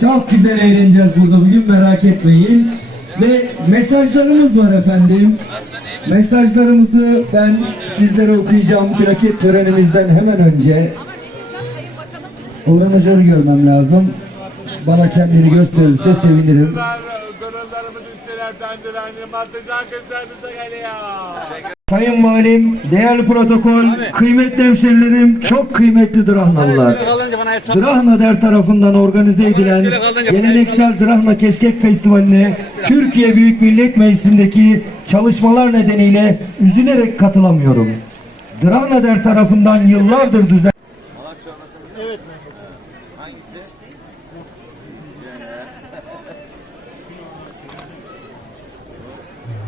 Çok güzel eğleneceğiz burada bugün merak etmeyin. Ve mesajlarımız var efendim. Mesajlarımızı ben sizlere okuyacağım plaket törenimizden hemen önce. Orhan Hoca'yı görmem lazım. Bana kendini gösterirse sevinirim. Gururlarımız üstlerden direndim. Atacak kızlarınıza geliyor. Sayın Valim, değerli protokol, kıymetli hemşerilerim, çok kıymetli Drahnalılar. Drahna Der tarafından organize edilen geleneksel Drahna Keşkek Festivali'ne Türkiye Büyük Millet Meclisi'ndeki çalışmalar nedeniyle üzülerek katılamıyorum. Drahna Der tarafından yıllardır düzen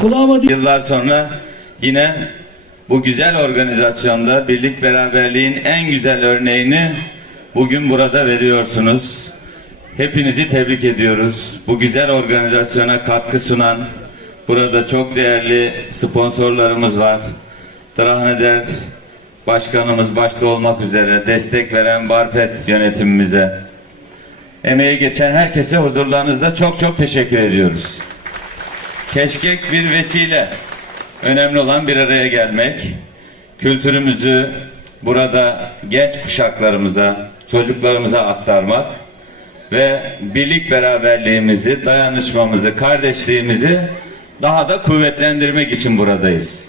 Kulağıma Yıllar sonra yine bu güzel organizasyonda birlik beraberliğin en güzel örneğini bugün burada veriyorsunuz. Hepinizi tebrik ediyoruz. Bu güzel organizasyona katkı sunan burada çok değerli sponsorlarımız var. Drahner Başkanımız başta olmak üzere destek veren Barfet yönetimimize, emeği geçen herkese huzurlarınızda çok çok teşekkür ediyoruz. Keşkek bir vesile. Önemli olan bir araya gelmek. Kültürümüzü burada genç kuşaklarımıza, çocuklarımıza aktarmak ve birlik beraberliğimizi, dayanışmamızı, kardeşliğimizi daha da kuvvetlendirmek için buradayız.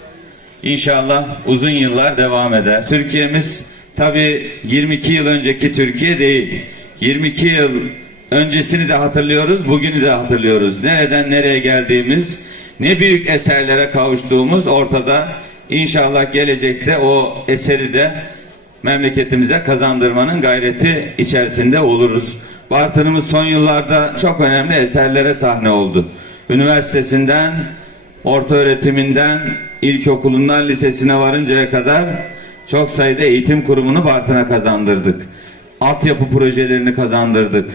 İnşallah uzun yıllar devam eder. Türkiye'miz tabii 22 yıl önceki Türkiye değil. 22 yıl öncesini de hatırlıyoruz, bugünü de hatırlıyoruz. Nereden nereye geldiğimiz, ne büyük eserlere kavuştuğumuz ortada. İnşallah gelecekte o eseri de memleketimize kazandırmanın gayreti içerisinde oluruz. Bartınımız son yıllarda çok önemli eserlere sahne oldu. Üniversitesinden, orta öğretiminden, ilkokulundan lisesine varıncaya kadar çok sayıda eğitim kurumunu Bartın'a kazandırdık. Altyapı projelerini kazandırdık.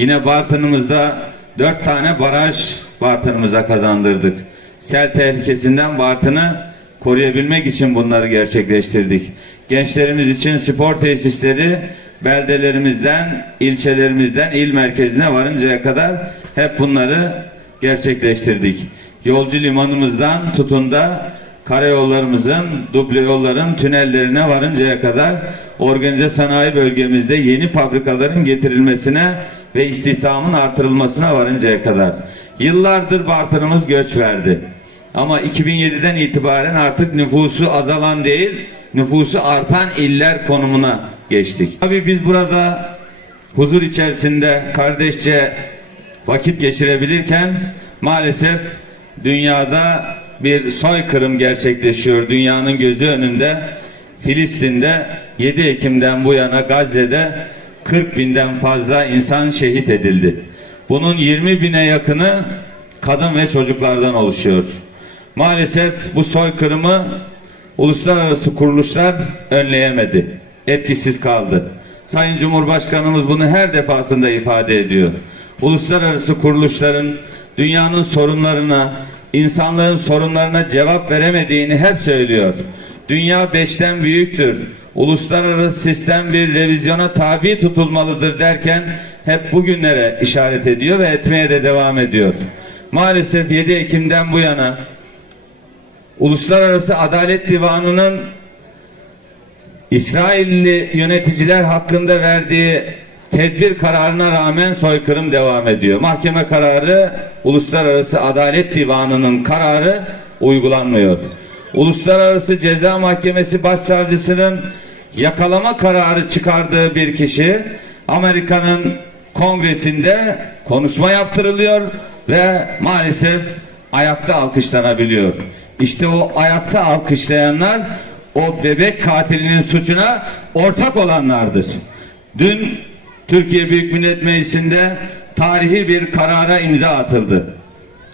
Yine Bartın'ımızda dört tane baraj Bartın'ımıza kazandırdık. Sel tehlikesinden Bartın'ı koruyabilmek için bunları gerçekleştirdik. Gençlerimiz için spor tesisleri beldelerimizden, ilçelerimizden il merkezine varıncaya kadar hep bunları gerçekleştirdik. Yolcu limanımızdan tutun da karayollarımızın, duble yolların tünellerine varıncaya kadar organize sanayi bölgemizde yeni fabrikaların getirilmesine ve istihdamın artırılmasına varıncaya kadar. Yıllardır Bartın'ımız göç verdi. Ama 2007'den itibaren artık nüfusu azalan değil, nüfusu artan iller konumuna geçtik. Tabii biz burada huzur içerisinde kardeşçe vakit geçirebilirken maalesef dünyada bir soykırım gerçekleşiyor dünyanın gözü önünde. Filistin'de 7 Ekim'den bu yana Gazze'de 40 binden fazla insan şehit edildi. Bunun 20 bine yakını kadın ve çocuklardan oluşuyor. Maalesef bu soykırımı uluslararası kuruluşlar önleyemedi. Etkisiz kaldı. Sayın Cumhurbaşkanımız bunu her defasında ifade ediyor. Uluslararası kuruluşların dünyanın sorunlarına, insanlığın sorunlarına cevap veremediğini hep söylüyor. Dünya beşten büyüktür. Uluslararası sistem bir revizyona tabi tutulmalıdır derken hep bugünlere işaret ediyor ve etmeye de devam ediyor. Maalesef 7 Ekim'den bu yana Uluslararası Adalet Divanı'nın İsrailli yöneticiler hakkında verdiği tedbir kararına rağmen soykırım devam ediyor. Mahkeme kararı Uluslararası Adalet Divanı'nın kararı uygulanmıyor. Uluslararası Ceza Mahkemesi Başsavcısının yakalama kararı çıkardığı bir kişi Amerika'nın kongresinde konuşma yaptırılıyor ve maalesef ayakta alkışlanabiliyor. İşte o ayakta alkışlayanlar o bebek katilinin suçuna ortak olanlardır. Dün Türkiye Büyük Millet Meclisi'nde tarihi bir karara imza atıldı.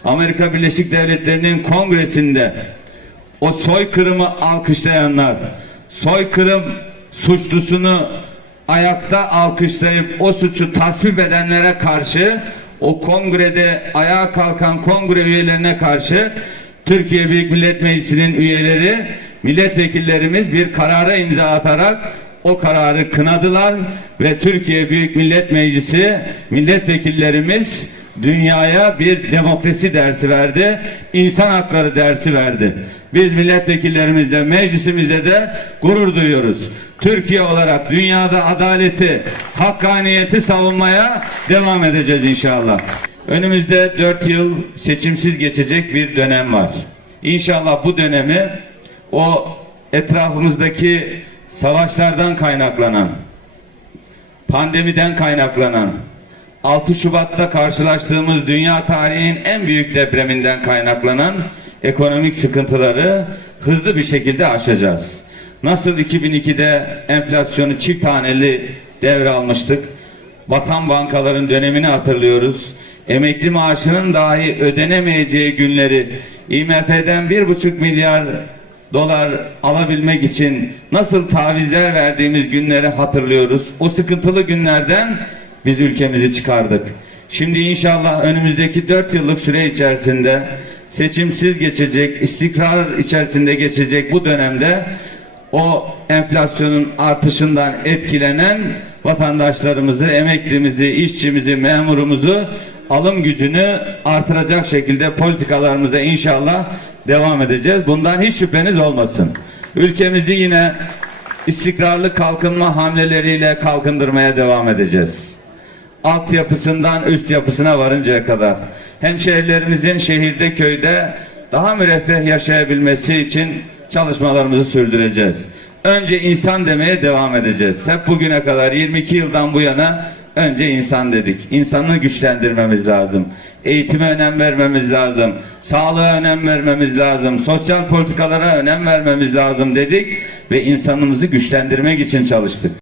Amerika Birleşik Devletleri'nin kongresinde o soykırımı alkışlayanlar, soykırım suçlusunu ayakta alkışlayıp o suçu tasvip edenlere karşı o kongrede ayağa kalkan kongre üyelerine karşı Türkiye Büyük Millet Meclisi'nin üyeleri milletvekillerimiz bir karara imza atarak o kararı kınadılar ve Türkiye Büyük Millet Meclisi milletvekillerimiz dünyaya bir demokrasi dersi verdi, insan hakları dersi verdi. Biz milletvekillerimizle, meclisimizde de gurur duyuyoruz. Türkiye olarak dünyada adaleti, hakkaniyeti savunmaya devam edeceğiz inşallah. Önümüzde dört yıl seçimsiz geçecek bir dönem var. İnşallah bu dönemi o etrafımızdaki savaşlardan kaynaklanan, pandemiden kaynaklanan, 6 Şubat'ta karşılaştığımız dünya tarihinin en büyük depreminden kaynaklanan ekonomik sıkıntıları hızlı bir şekilde aşacağız. Nasıl 2002'de enflasyonu çift taneli devralmıştık. Vatan bankaların dönemini hatırlıyoruz. Emekli maaşının dahi ödenemeyeceği günleri IMF'den bir buçuk milyar dolar alabilmek için nasıl tavizler verdiğimiz günleri hatırlıyoruz. O sıkıntılı günlerden biz ülkemizi çıkardık. Şimdi inşallah önümüzdeki dört yıllık süre içerisinde seçimsiz geçecek, istikrar içerisinde geçecek bu dönemde o enflasyonun artışından etkilenen vatandaşlarımızı, emeklimizi, işçimizi, memurumuzu alım gücünü artıracak şekilde politikalarımıza inşallah devam edeceğiz. Bundan hiç şüpheniz olmasın. Ülkemizi yine istikrarlı kalkınma hamleleriyle kalkındırmaya devam edeceğiz altyapısından üst yapısına varıncaya kadar hemşehrilerimizin şehirde köyde daha müreffeh yaşayabilmesi için çalışmalarımızı sürdüreceğiz. Önce insan demeye devam edeceğiz. Hep bugüne kadar 22 yıldan bu yana önce insan dedik. İnsanı güçlendirmemiz lazım. Eğitime önem vermemiz lazım. Sağlığa önem vermemiz lazım. Sosyal politikalara önem vermemiz lazım dedik ve insanımızı güçlendirmek için çalıştık.